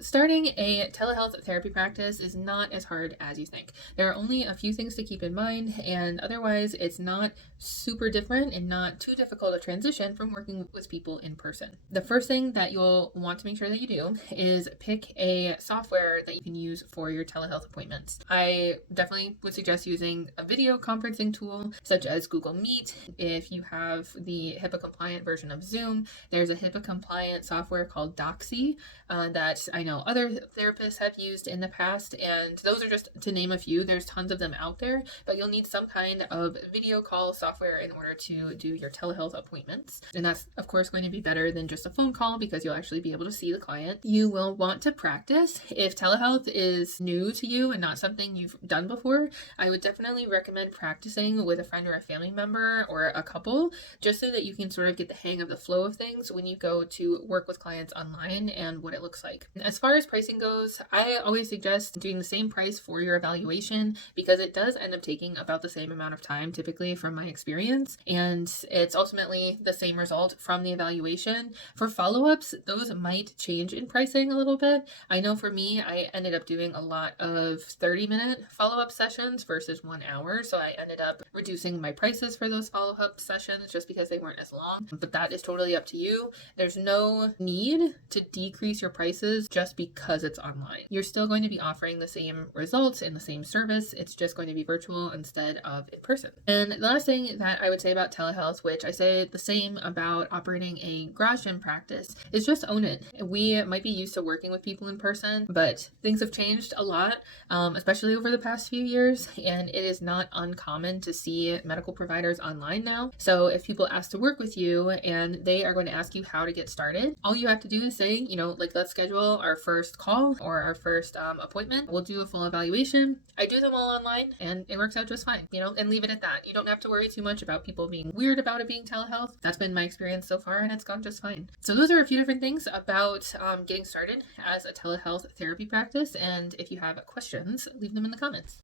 Starting a telehealth therapy practice is not as hard as you think. There are only a few things to keep in mind, and otherwise, it's not super different and not too difficult a transition from working with people in person. The first thing that you'll want to make sure that you do is pick a software that you can use for your telehealth appointments. I definitely would suggest using a video conferencing tool such as Google Meet. If you have the HIPAA compliant version of Zoom, there's a HIPAA compliant software called Doxy that I know other therapists have used in the past, and those are just to name a few. There's tons of them out there, but you'll need some kind of video call software in order to do your telehealth appointments. And that's, of course, going to be better than just a phone call because you'll actually be able to see the client. You will want to practice. If telehealth is new to you and not something you've done before, I would definitely recommend practicing with a friend or a family member or a couple, just so that you can sort of get the hang of the flow of things when you go to work with clients online and what it looks like. As far as pricing goes, I always suggest doing the same price for your evaluation because it does end up taking about the same amount of time, typically from my experience, and it's ultimately the same result from the evaluation. For follow-ups, those might change in pricing a little bit. I know for me, I ended up doing a lot of 30-minute follow-up sessions versus 1 hour, so I ended up reducing my prices for those follow-up sessions just because they weren't as long, but that is totally up to you. There's no need to decrease your prices just because it's online. You're still going to be offering the same results in the same service. It's just going to be virtual instead of in person. And the last thing that I would say about telehealth, which I say the same about operating a garage gym practice, is just own it. We might be used to working with people in person, but things have changed a lot, especially over the past few years, and it is not uncommon to see medical providers online now. So if people ask to work with you and they are going to ask you how to get started, all you have to do is say, let's schedule our first call or our first appointment. We'll do a full evaluation. I do them all online and it works out just fine, and leave it at that. You don't have to worry too much about people being weird about it being telehealth. That's been my experience so far and it's gone just fine. So those are a few different things about getting started as a telehealth therapy practice. And if you have questions, leave them in the comments.